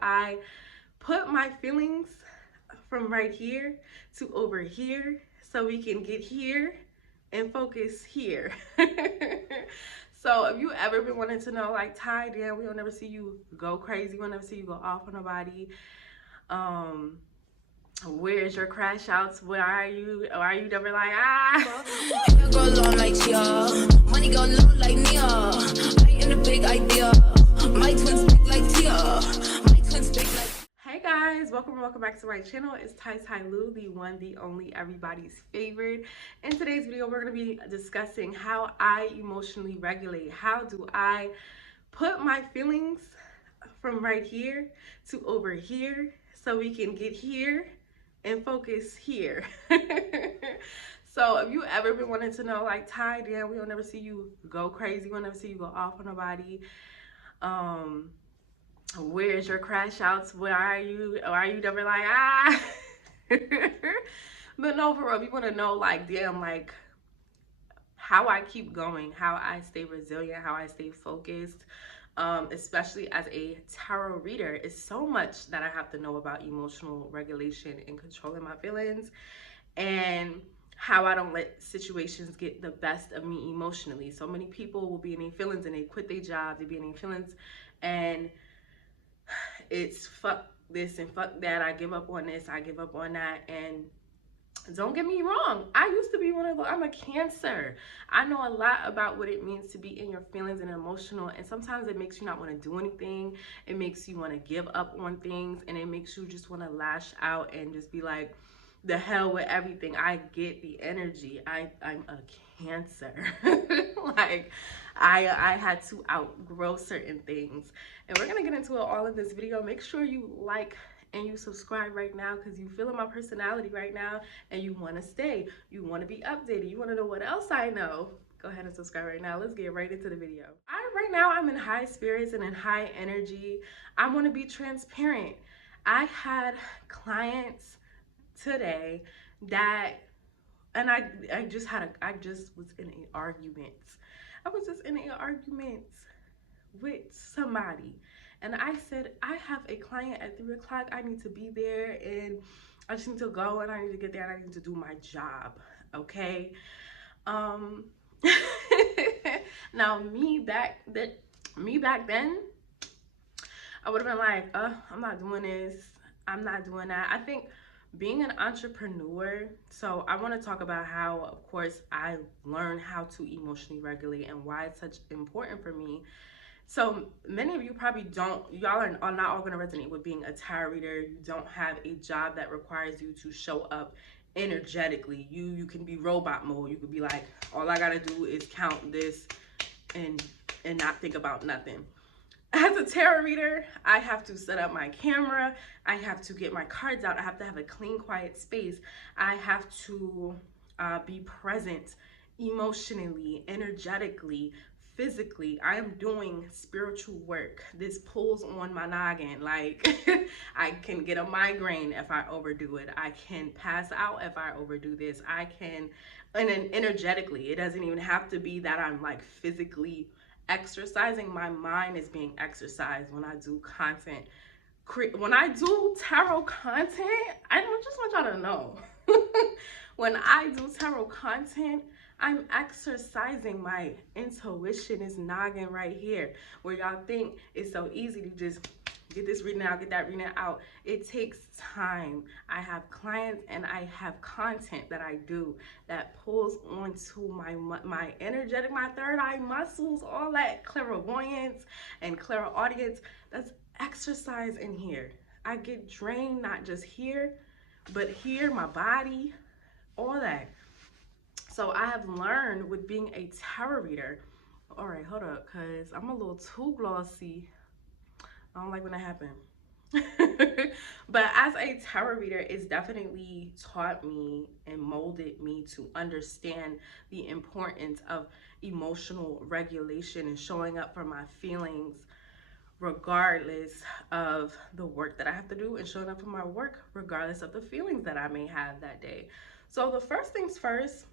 I put my feelings from right here to over here so we can get here and focus here? So if you ever been wanting to know, like, Ty, damn, we don't never see you go crazy, we'll never see you go off on nobody. Um, Where's your crash outs? Where are you? Or are you never like, ah? Go long like Tia, money go low like Nia. Right in the big idea. My twins big like Tia. My twins big like. Hey guys, welcome back to my channel. It's Ty Lou, the one, the only, everybody's favorite. In today's video, we're going to be discussing how I emotionally regulate. How do I put my feelings from right here to over here so we can get here and focus here? So if you ever been wanting to know, like, Ty, damn, we don't never see you go crazy, we'll never see you go off on nobody. Where's your crash outs? Where are you? Or are you never like, ah? But no, for real, if you want to know, like, damn, like, how I keep going, how I stay resilient, how I stay focused, especially as a tarot reader, is so much that I have to know about emotional regulation and controlling my feelings, and how I don't let situations get the best of me emotionally. So many people will be in their feelings and they quit their job, they be in their feelings, and it's fuck this and fuck that, I give up on this, I give up on that. And don't get me wrong, I used to be one of those. I'm a Cancer. I know a lot about what it means to be in your feelings and emotional, and sometimes it makes you not want to do anything. It makes you want to give up on things, and it makes you just want to lash out and just be like, the hell with everything. I get the energy. I'm a Cancer. Like, I had to outgrow certain things, and we're gonna get into it all in this video. Make sure you like and you subscribe right now, because you feeling my personality right now and you want to stay, you want to be updated, you want to know what else I know. Go ahead and subscribe right now. Let's get right into the video. Right now I'm in high spirits and in high energy. I want to be transparent. I had clients today that, and I just was in an argument. I was just in an argument with somebody, and I said, I have a client at 3 o'clock. I need to be there, and I just need to go, and I need to get there, and I need to do my job. Okay. um Now me back then, I would have been like, I'm not doing this, I'm not doing that. I think being an entrepreneur, so I want to talk about how, of course, I learned how to emotionally regulate and why it's such important for me. So many of you probably y'all are not all going to resonate with being a tarot reader. You don't have a job that requires you to show up energetically. You can be robot mode. You could be like, all I got to do is count this and not think about nothing. As a tarot reader, I have to set up my camera. I have to get my cards out. I have to have a clean, quiet space. I have to be present emotionally, energetically, physically. I am doing spiritual work. This pulls on my noggin. Like, I can get a migraine if I overdo it. I can pass out if I overdo this. I can, and then energetically, it doesn't even have to be that I'm like physically exercising. My mind is being exercised when I do content. When I do tarot content, I just want y'all to know. When I do tarot content, I'm exercising my intuition. Is noggin right here, where y'all think it's so easy to just get this reading out, get that reading out. It takes time. I have clients and I have content that I do that pulls onto my energetic, my third eye muscles, all that clairvoyance and clairaudience. That's exercise in here. I get drained, not just here, but here, my body, all that. So I have learned with being a tarot reader. All right, hold up, because I'm a little too glossy. I don't like when that happens. But as a tarot reader, it's definitely taught me and molded me to understand the importance of emotional regulation and showing up for my feelings regardless of the work that I have to do, and showing up for my work regardless of the feelings that I may have that day. So the first things first,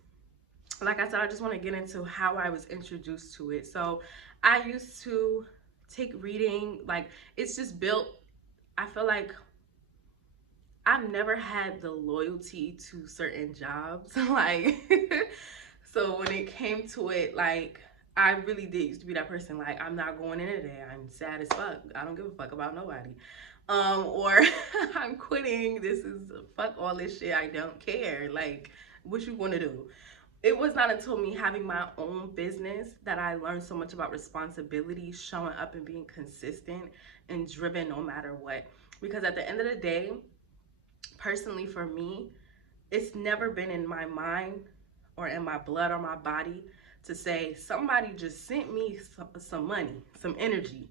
like I said, I just want to get into how I was introduced to it. So I used to take reading, like, it's just built I feel like I've never had the loyalty to certain jobs. Like, so when it came to it, like, I really did used to be that person. Like, I'm not going in today. I'm sad as fuck. I don't give a fuck about nobody. Or I'm quitting. This is fuck all this shit. I don't care. Like, what you want to do? It was not until me having my own business that I learned so much about responsibility, showing up and being consistent and driven no matter what. Because at the end of the day, personally for me, it's never been in my mind or in my blood or my body to say somebody just sent me some money, some energy,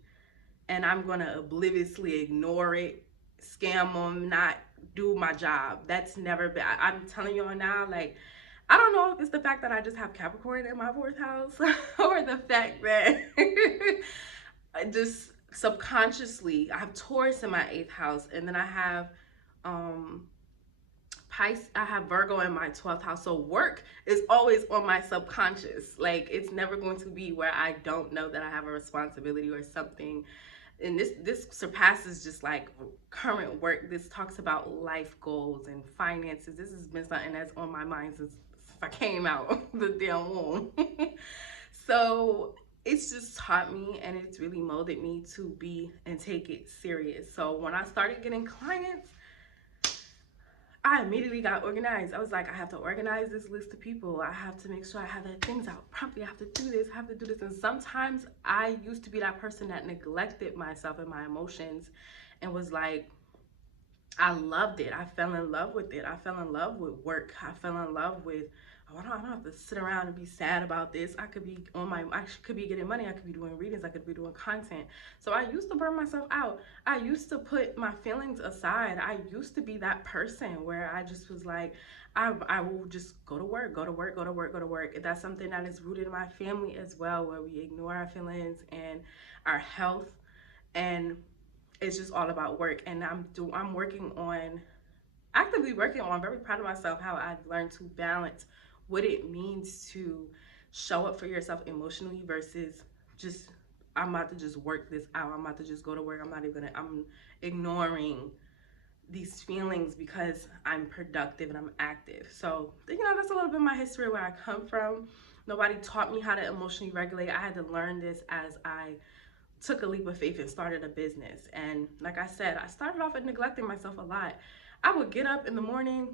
and I'm gonna obliviously ignore it, scam them, not do my job. That's never been. I'm telling y'all now, like, I don't know if it's the fact that I just have Capricorn in my fourth house or the fact that I just subconsciously, I have Taurus in my eighth house, and then I have Pisces, I have Virgo in my 12th house. So work is always on my subconscious. Like, it's never going to be where I don't know that I have a responsibility or something. And this surpasses just like current work. This talks about life goals and finances. This has been something that's on my mind since I came out the damn womb. So it's just taught me, and it's really molded me to be and take it serious. So when I started getting clients, I immediately got organized. I was like, I have to organize this list of people. I have to make sure I have their things out promptly. I have to do this, I have to do this. And sometimes I used to be that person that neglected myself and my emotions and was like, I loved it. I fell in love with it. I fell in love with work. I fell in love with, oh, I don't have to sit around and be sad about this. I could be I could be getting money. I could be doing readings. I could be doing content. So I used to burn myself out. I used to put my feelings aside. I used to be that person where I just was like, I will just go to work, go to work, go to work, go to work. And that's something that is rooted in my family as well, where we ignore our feelings and our health, and it's just all about work. And I'm working on, actively working on, very proud of myself, how I've learned to balance what it means to show up for yourself emotionally versus just, I'm about to just work this out. I'm about to just go to work. I'm ignoring these feelings because I'm productive and I'm active. So, that's a little bit of my history, where I come from. Nobody taught me how to emotionally regulate. I had to learn this as I took a leap of faith and started a business. And like I said, I started off at neglecting myself a lot. I would get up in the morning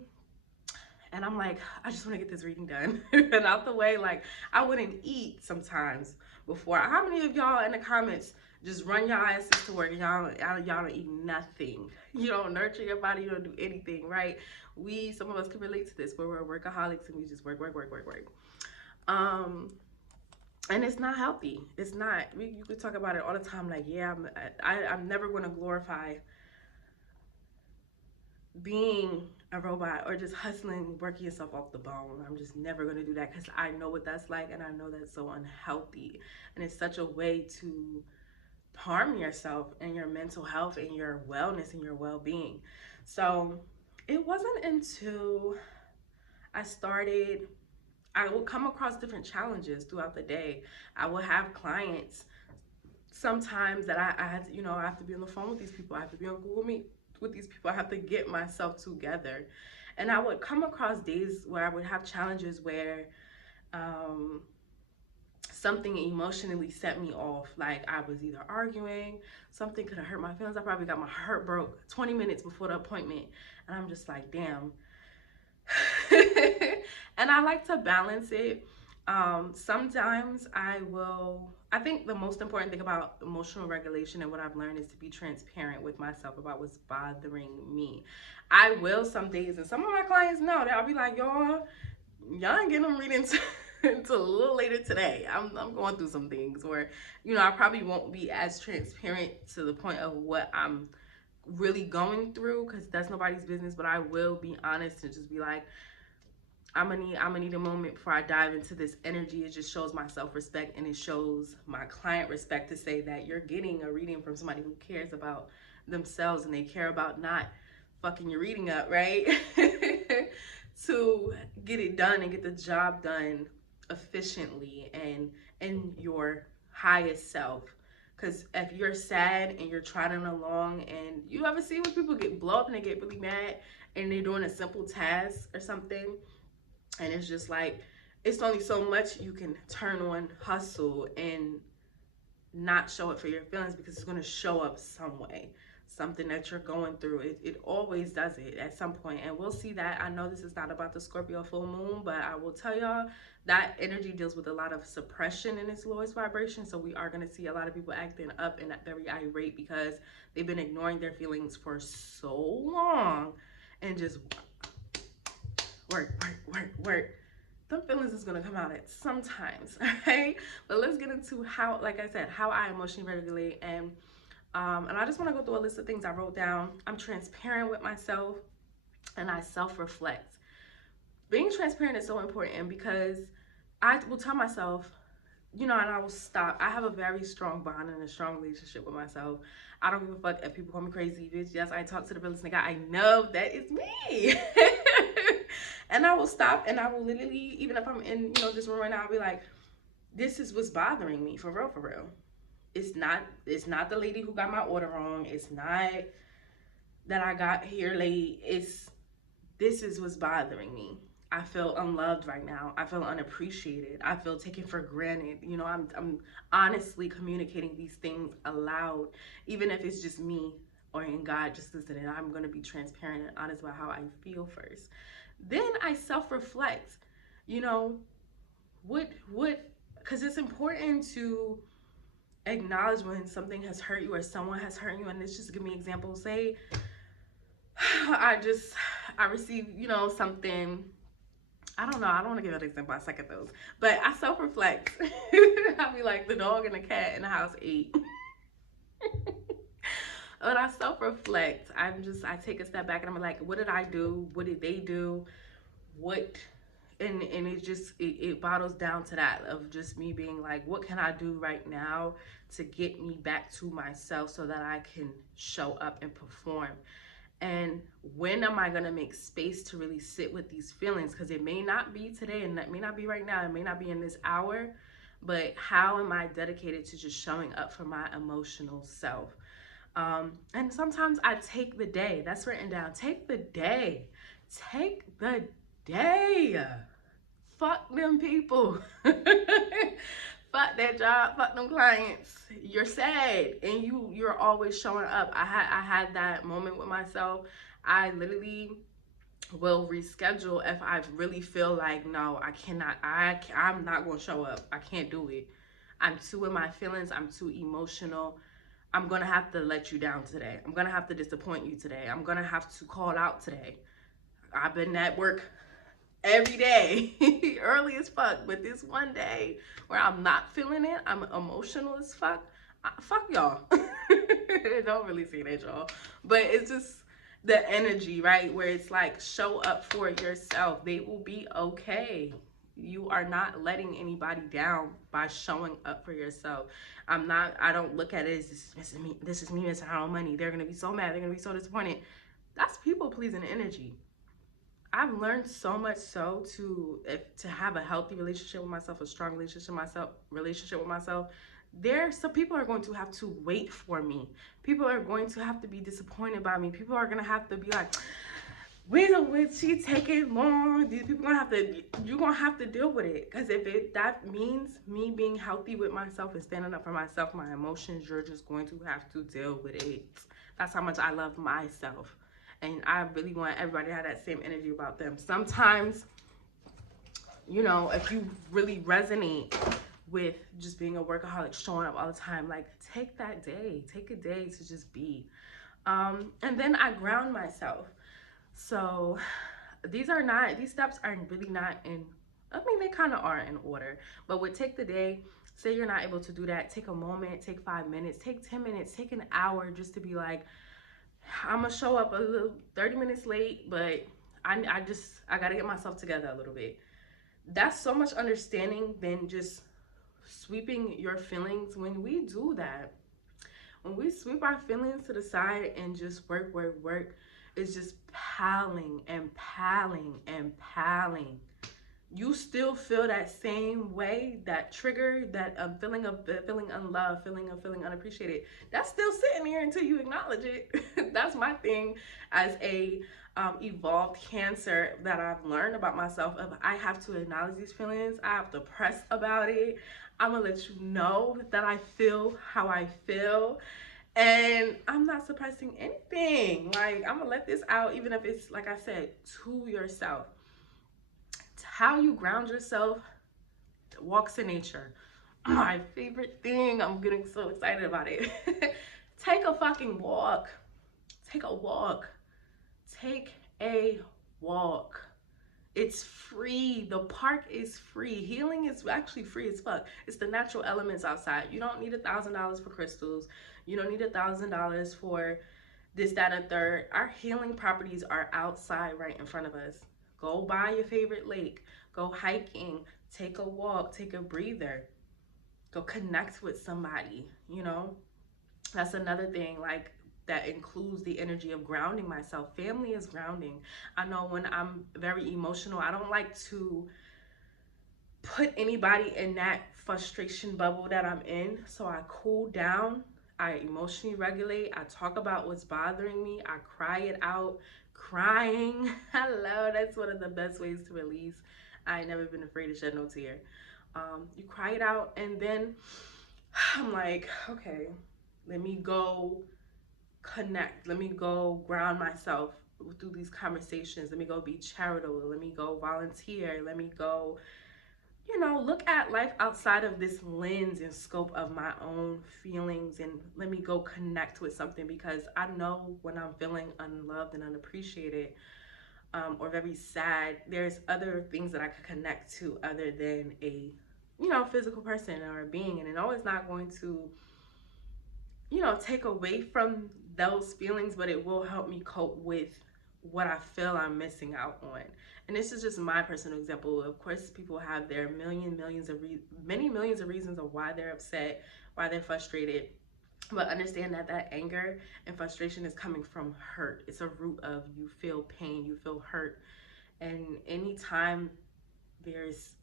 and I'm like, I just want to get this reading done and out the way. Like, I wouldn't eat sometimes before. How many of y'all in the comments just run your asses to work and y'all don't eat nothing? You don't nurture your body, you don't do anything, right? Some of us can relate to this, where we're workaholics and we just work. And it's not healthy. It's not. You could talk about it all the time. Like, yeah, I'm never going to glorify being a robot or just hustling, working yourself off the bone. I'm just never going to do that, because I know what that's like, and I know that's so unhealthy. And it's such a way to harm yourself and your mental health and your wellness and your well-being. So it wasn't until I will come across different challenges throughout the day. I will have clients sometimes that I had to, I have to be on the phone with these people. I have to be on Google Meet with these people. I have to get myself together. And I would come across days where I would have challenges where something emotionally set me off. Like, I was either arguing, something could have hurt my feelings. I probably got my heart broke 20 minutes before the appointment. And I'm just like, damn. And I like to balance it. Sometimes I think the most important thing about emotional regulation and what I've learned is to be transparent with myself about what's bothering me. I will some days, and some of my clients know that I'll be like, y'all ain't getting them readings until a little later today. I'm going through some things where, I probably won't be as transparent to the point of what I'm really going through, because that's nobody's business. But I will be honest and just be like, I'm gonna need a moment before I dive into this energy. It just shows my self-respect, and it shows my client respect to say that you're getting a reading from somebody who cares about themselves, and they care about not fucking your reading up, right? To get it done and get the job done efficiently and in your highest self, Because if you're sad and you're trotting along, and you ever see when people get blow up and they get really mad and they're doing a simple task or something, and it's just like, it's only so much you can turn on hustle and not show it for your feelings, because it's going to show up some way, something that you're going through. It always does it at some point, and we'll see that. I know this is not about the Scorpio full moon, but I will tell y'all that energy deals with a lot of suppression in its lowest vibration. So we are going to see a lot of people acting up and very irate because they've been ignoring their feelings for so long and just work. Them feelings is gonna come out at sometimes, all right? But let's get into how, like I said, how I emotionally regulate. And I just want to go through a list of things I wrote down. I'm transparent with myself, and I self-reflect. Being transparent is so important because I will tell myself, and I will stop. I have a very strong bond and a strong relationship with myself. I don't give a fuck if people call me crazy, bitch. Yes, I talk to the realest nigga. I know that is me. And I will stop, and I will literally, even if I'm in, this room right now, I'll be like, this is what's bothering me, for real. It's not the lady who got my order wrong. It's not that I got here late. This is what's bothering me. I feel unloved right now. I feel unappreciated. I feel taken for granted. I'm honestly communicating these things aloud, even if it's just me or in God just listening. I'm going to be transparent and honest about how I feel first. Then I self-reflect, what, because it's important to acknowledge when something has hurt you or someone has hurt you. And let's just give me examples. Say, I received, something. I don't know. I don't want to give an example. I suck at those. But I self-reflect. I'll be like, the dog and the cat in the house ate. But I self-reflect. I take a step back and I'm like, what did I do? What did they do? And it bottles down to that of just me being like, what can I do right now to get me back to myself so that I can show up and perform? And when am I going to make space to really sit with these feelings? Because it may not be today, and that may not be right now. It may not be in this hour. But how am I dedicated to just showing up for my emotional self? And sometimes I take the day. That's written down. Take the day. Take the day. Fuck them people. Fuck that job. Fuck them clients. You're sad, and you're always showing up. I had that moment with myself. I literally will reschedule if I really feel like, no, I cannot. I'm not gonna show up. I can't do it. I'm too in my feelings. I'm too emotional. I'm gonna have to let you down today. I'm gonna have to disappoint you today. I'm gonna have to call out today. I've been at work every day, early as fuck, but this one day where I'm not feeling it, I'm emotional as fuck. Fuck y'all. Don't really say that, y'all. But it's just the energy, right? Where it's like, show up for yourself. They will be okay. You are not letting anybody down by showing up for yourself. I don't look at it as this is me missing out on money. They're going to be so mad. They're going to be so disappointed. That's people pleasing energy. I've learned so much so to have a healthy relationship with myself, a strong relationship with myself. Some people are going to have to wait for me. People are going to have to be disappointed by me. People are going to have to be like, she taking long. These people you're gonna have to deal with it. Because that means me being healthy with myself and standing up for myself, my emotions, you're just going to have to deal with it. That's how much I love myself. And I really want everybody to have that same energy about them. Sometimes, if you really resonate with just being a workaholic, showing up all the time, like, take that day. Take a day to just be. And then I ground myself. So these steps are really not they kind of are in order. But take the day. Say you're not able to do that. Take a moment, take 5 minutes, take 10 minutes, take an hour just to be like, I'm gonna show up a little 30 minutes late, but I gotta get myself together a little bit. That's so much understanding than just sweeping your feelings. When we do that, when we sweep our feelings to the side and just work, it's just piling and piling and piling. you still feel that same way, that trigger, that feeling of feeling unloved, feeling unappreciated, that's still sitting here until you acknowledge it. That's my thing as a evolved Cancer, that I've learned about myself. If I have to acknowledge these feelings, I have to press about it. I'm gonna let you know that I feel how I feel, and I'm not suppressing anything. Like, I'm gonna let this out, even if it's, like I said, to yourself. It's how you ground yourself. Walks in nature, my favorite thing. I'm getting so excited about it. Take a fucking walk. Take a walk. Take a walk. It's free. The park is free. Healing is actually free as fuck. It's the natural elements outside. You don't need $1,000 for crystals. You don't need $1,000 for this, that, and third. Our healing properties are outside right in front of us. Go by your favorite lake. Go hiking. Take a walk. Take a breather. Go connect with somebody. You know, that's another thing. Like, that includes the energy of grounding myself. Family is grounding. I know when I'm very emotional, I don't like to put anybody in that frustration bubble that I'm in. So I cool down, I emotionally regulate, I talk about what's bothering me, I cry it out. Crying, hello, that's one of the best ways to release. I ain't never been afraid to shed no tear. You cry it out, and then I'm like, okay, let me go connect. Let me go ground myself through these conversations. Let me go be charitable. Let me go volunteer. Let me go, look at life outside of this lens and scope of my own feelings, and let me go connect with something, because I know when I'm feeling unloved and unappreciated, or very sad, there's other things that I could connect to other than a, physical person or a being. And it always not going to, take away from those feelings, but it will help me cope with what I feel I'm missing out on. And this is just my personal example. Of course, people have their many millions of reasons of why they're upset, why they're frustrated. But understand that that anger and frustration is coming from hurt. It's a root of, you feel pain, you feel hurt. And anytime there's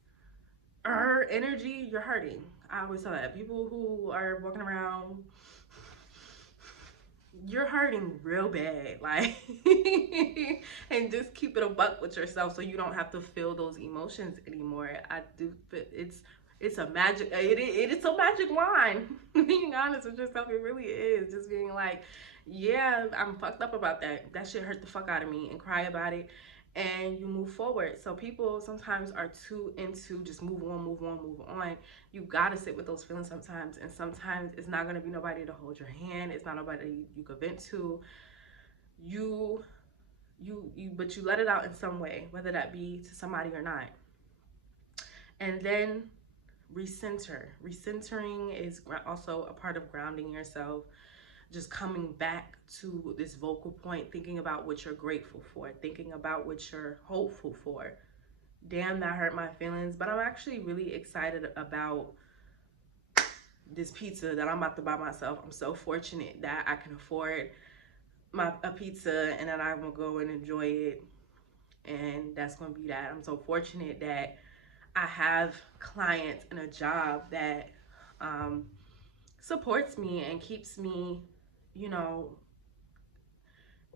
energy, you're hurting. I always tell that people who are walking around, you're hurting real bad, like, and just keep it a buck with yourself so you don't have to feel those emotions anymore. I do. It's a magic. It's a magic line. Being honest with yourself, it really is. Just being like, yeah, I'm fucked up about that. That shit hurt the fuck out of me, and cry about it, and you move forward. So people sometimes are too into just move on, move on, move on. You gotta sit with those feelings sometimes, and sometimes it's not gonna be nobody to hold your hand. It's not nobody you could vent to. But you let it out in some way, whether that be to somebody or not. And then recenter. Recentering is also a part of grounding yourself. Just coming back to this vocal point, thinking about what you're grateful for, thinking about what you're hopeful for. Damn, that hurt my feelings, but I'm actually really excited about this pizza that I'm about to buy myself. I'm so fortunate that I can afford a pizza, and that I'm gonna go and enjoy it, and that's gonna be that. I'm so fortunate that I have clients and a job that supports me and keeps me,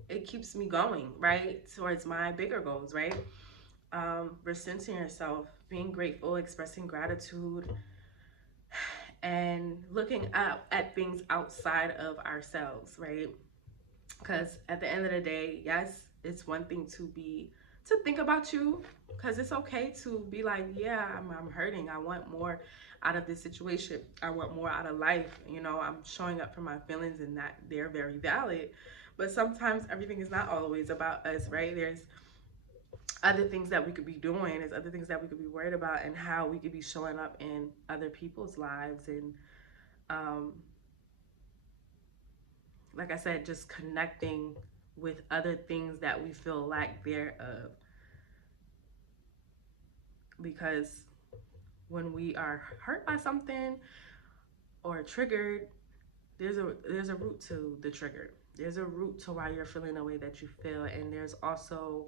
it keeps me going, right, towards my bigger goals, right? Resenting yourself, being grateful, expressing gratitude, and looking up at things outside of ourselves, right? Because at the end of the day, yes, it's one thing to think about you, because it's okay to be like, yeah, I'm hurting. I want more out of this situation. I want more out of life. I'm showing up for my feelings, and that they're very valid. But sometimes everything is not always about us, right? There's other things that we could be doing. There's other things that we could be worried about, and how we could be showing up in other people's lives. And like I said, just connecting with other things that we feel lack thereof. Because when we are hurt by something or triggered, there's a root to the trigger. There's a root to why you're feeling the way that you feel. And there's also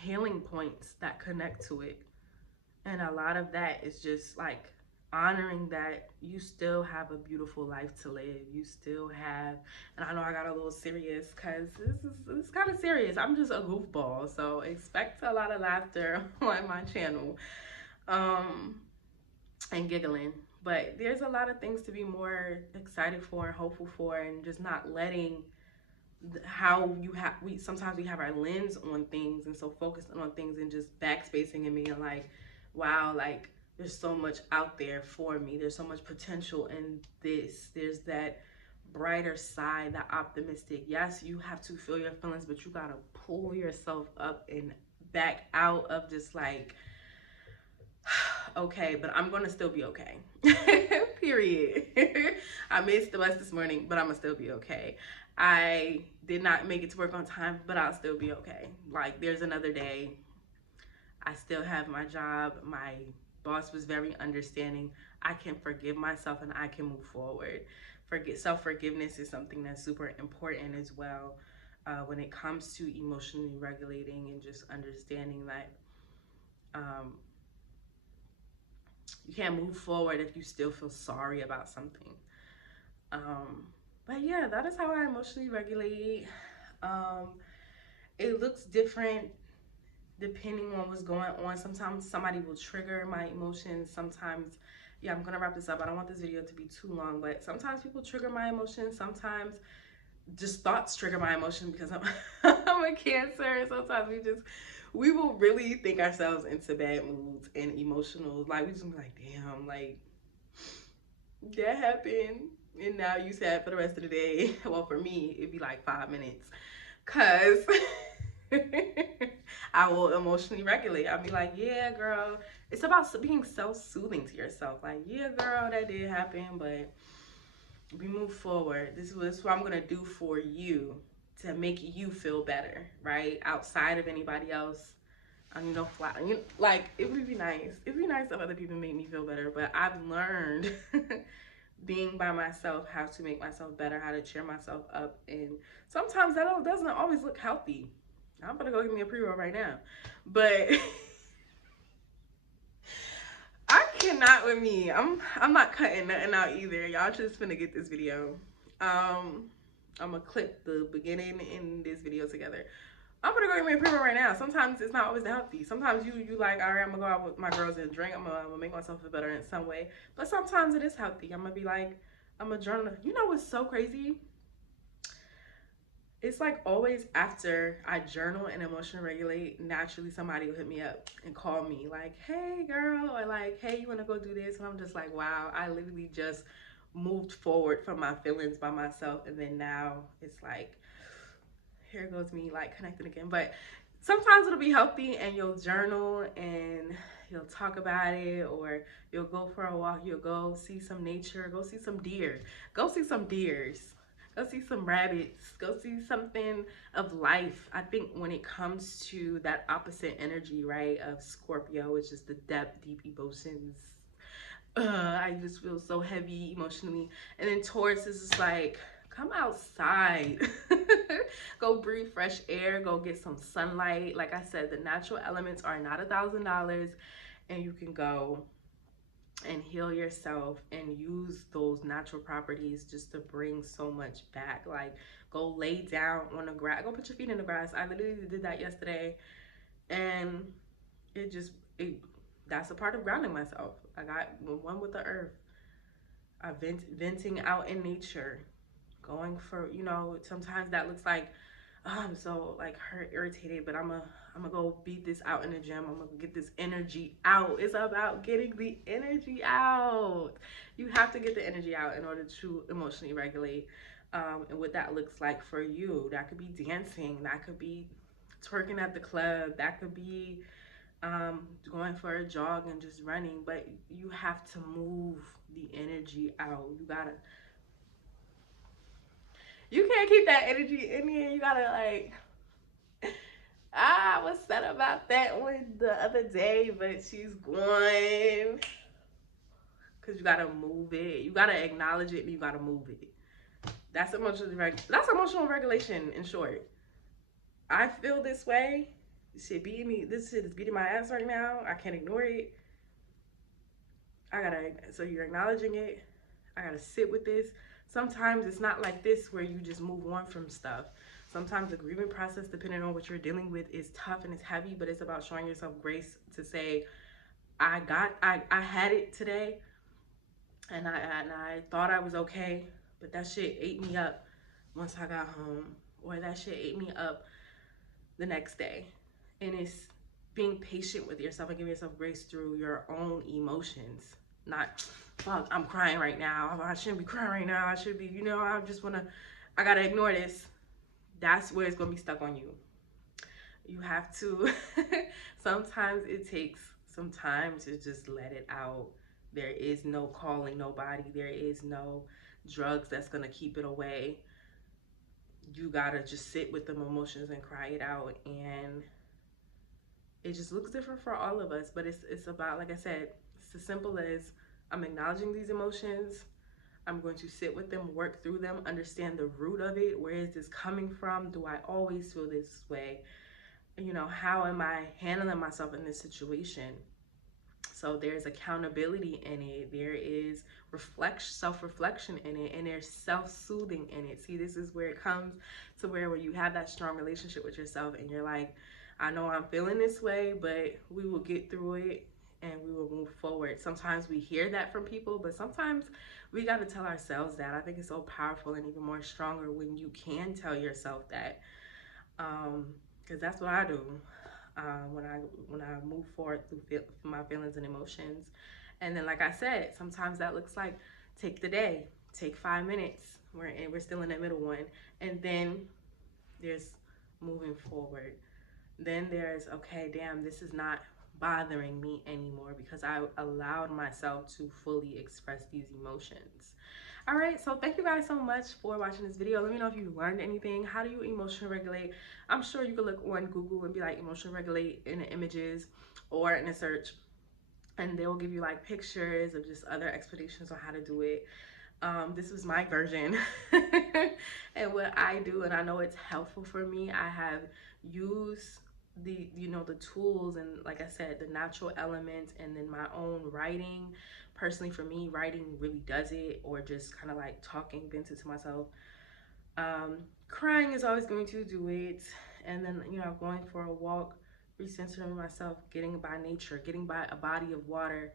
healing points that connect to it. And a lot of that is just like honoring that you still have a beautiful life to live. You still have, and I know I got a little serious because this is kind of serious. I'm just a goofball, so expect a lot of laughter on my channel, um, and giggling. But there's a lot of things to be more excited for and hopeful for, and just not letting how you have we sometimes we have our lens on things and so focused on things and just backspacing and being like, wow, like there's so much out there for me, there's so much potential in this, there's that brighter side, that optimistic. Yes, you have to feel your feelings, but you gotta pull yourself up and back out of just like, okay, but I'm gonna still be okay. Period. I missed the bus this morning, but I'm gonna still be okay. I did not make it to work on time, but I'll still be okay. Like, there's another day. I still have my job. My boss was very understanding. I can forgive myself and I can move forward. Self-forgiveness is something that's super important as well, when it comes to emotionally regulating and just understanding that you can't move forward if you still feel sorry about something. But yeah, that is how I emotionally regulate. It looks different depending on what's going on. Sometimes somebody will trigger my emotions. Sometimes, yeah, I'm gonna wrap this up. I don't want this video to be too long, but sometimes people trigger my emotions. Sometimes just thoughts trigger my emotion because I'm, I'm a Cancer. Sometimes we will really think ourselves into bad moods and emotional. Like, we just be like, damn, like, that happened. And now you sad for the rest of the day. Well, for me, it'd be like 5 minutes. Because I will emotionally regulate. I'll be like, yeah, girl. It's about being self-soothing to yourself. Like, yeah, girl, that did happen, but we move forward. This is what I'm going to do for you to make you feel better, right? Outside of anybody else. Like, it would be nice. It would be nice if other people make me feel better, but I've learned being by myself how to make myself better, how to cheer myself up, and sometimes that doesn't always look healthy. I'm gonna go get me a pre-roll right now, but I cannot with me. I'm not cutting nothing out either. Y'all just finna get this video. I'm gonna clip the beginning and this video together. I'm gonna go get me a pre-roll right now. Sometimes it's not always healthy. Sometimes you like, all right, I'm gonna go out with my girls and drink. I'm gonna make myself feel better in some way. But sometimes it is healthy. I'm gonna be like, I'm a journal. You know what's so crazy? It's like always after I journal and emotion regulate, naturally somebody will hit me up and call me like, hey girl, or like, hey, you wanna go do this? And I'm just like, wow, I literally just moved forward from my feelings by myself. And then now it's like, here goes me like connecting again. But sometimes it'll be healthy and you'll journal and you'll talk about it, or you'll go for a walk, you'll go see some nature, go see some deer, go see some deers, go see some rabbits, go see something of life. I think when it comes to that opposite energy, right, of Scorpio, which is the depth, deep emotions, I just feel so heavy emotionally. And then Taurus is just like, come outside. Go breathe fresh air, go get some sunlight. Like I said, the natural elements are not $1,000, and you can go and heal yourself and use those natural properties just to bring so much back. Like, go lay down on the grass, go put your feet in the grass. I literally did that yesterday, and that's a part of grounding myself. I got one with the earth. I venting out in nature, going for, sometimes that looks like, oh, I'm so like hurt, irritated, but I'm gonna go beat this out in the gym. I'm gonna get this energy out. It's about getting the energy out. You have to get the energy out in order to emotionally regulate. And what that looks like for you, that could be dancing, that could be twerking at the club, that could be going for a jog and just running, but you have to move the energy out. You can't keep that energy in here. You gotta like, I was sad about that one the other day, but she's gone. Cause you gotta move it. You gotta acknowledge it and you gotta move it. That's emotional regulation in short. I feel this way. shit beating me. This shit is beating my ass right now. I can't ignore it. So you're acknowledging it. I gotta sit with this. Sometimes it's not like this where you just move on from stuff. Sometimes the grieving process, depending on what you're dealing with, is tough and it's heavy, but it's about showing yourself grace to say, I had it today, and I thought I was okay, but that shit ate me up once I got home, or that shit ate me up the next day. And it's being patient with yourself and giving yourself grace through your own emotions. Not, fuck, I'm crying right now. I shouldn't be crying right now. I should be, I gotta ignore this. That's where it's gonna be stuck on you. You have to, sometimes it takes some time to just let it out. There is no calling nobody. There is no drugs that's gonna keep it away. You gotta just sit with them emotions and cry it out. And it just looks different for all of us, but it's about, like I said, it's as simple as I'm acknowledging these emotions. I'm going to sit with them, work through them, understand the root of it. Where is this coming from? Do I always feel this way? How am I handling myself in this situation? So there's accountability in it. There is self-reflection in it, and there's self-soothing in it. See, this is where it comes to where you have that strong relationship with yourself, and you're like, I know I'm feeling this way, but we will get through it and we will move forward. Sometimes we hear that from people, but sometimes we got to tell ourselves that. I think it's so powerful and even more stronger when you can tell yourself that, because that's what I do. When I move forward through my feelings and emotions. And then, like I said, sometimes that looks like take the day, take 5 minutes. We're still in that middle one. And then there's moving forward. Then there's, okay, damn, this is not bothering me anymore because I allowed myself to fully express these emotions. All right, so thank you guys so much for watching this video. Let me know if you learned anything. How do you emotionally regulate? I'm sure you could look on Google and be like emotionally regulate in the images or in a search, and they will give you like pictures of just other explanations on how to do it. This was my version and what I do, and I know it's helpful for me. I have used the tools, and like I said, the natural elements, and then my own writing. Personally, for me, writing really does it, or just kind of like talking, venting to myself. Crying is always going to do it, and then going for a walk, recentering myself, getting by nature, getting by a body of water.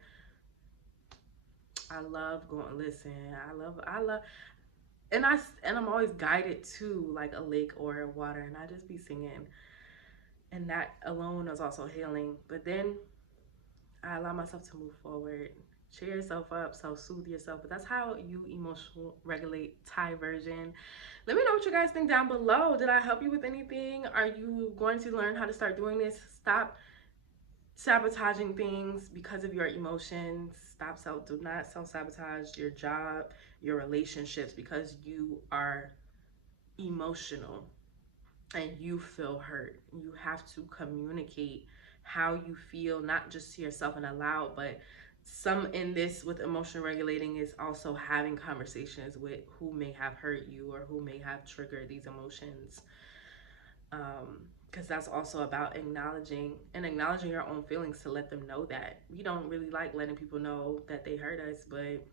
I love going. Listen, I love, and I'm always guided to like a lake or a water, and I just be singing. And that alone is also healing. But then I allow myself to move forward, cheer yourself up, self-soothe yourself. But that's how you emotional regulate, Thai version. Let me know what you guys think down below. Did I help you with anything? Are you going to learn how to start doing this? Stop sabotaging things because of your emotions. Do not self-sabotage your job, your relationships, because you are emotional and you feel hurt. You have to communicate how you feel, not just to yourself and aloud, but some in this with emotion regulating is also having conversations with who may have hurt you or who may have triggered these emotions. Because that's also about acknowledging your own feelings, to let them know that. We don't really like letting people know that they hurt us, but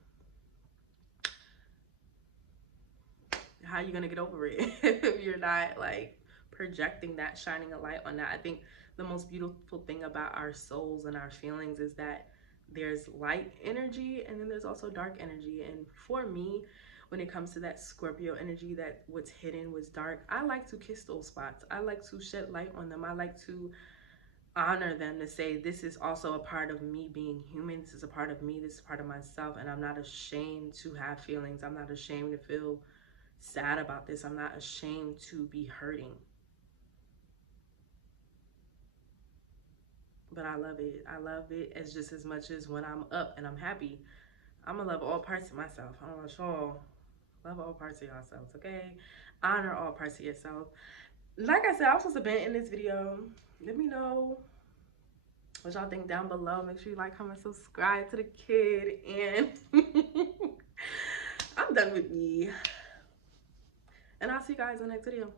how are you gonna get over it if you're not like projecting that, shining a light on that? I think the most beautiful thing about our souls and our feelings is that there's light energy and then there's also dark energy. And for me, when it comes to that Scorpio energy, that what's hidden, what's dark, I like to kiss those spots. I like to shed light on them. I like to honor them, to say this is also a part of me being human. This is a part of me. This is part of myself, and I'm not ashamed to have feelings. I'm not ashamed to feel sad about this. I'm not ashamed to be hurting. But I love it. I love it as just as much as when I'm up and I'm happy. I'm gonna love all parts of myself. I don't want y'all love all parts of yourselves, okay? Honor all parts of yourself. Like I said, I was supposed to be in this video. Let me know what y'all think down below. Make sure you like, comment, subscribe to the kid, and I'm done with me. And I'll see you guys in the next video.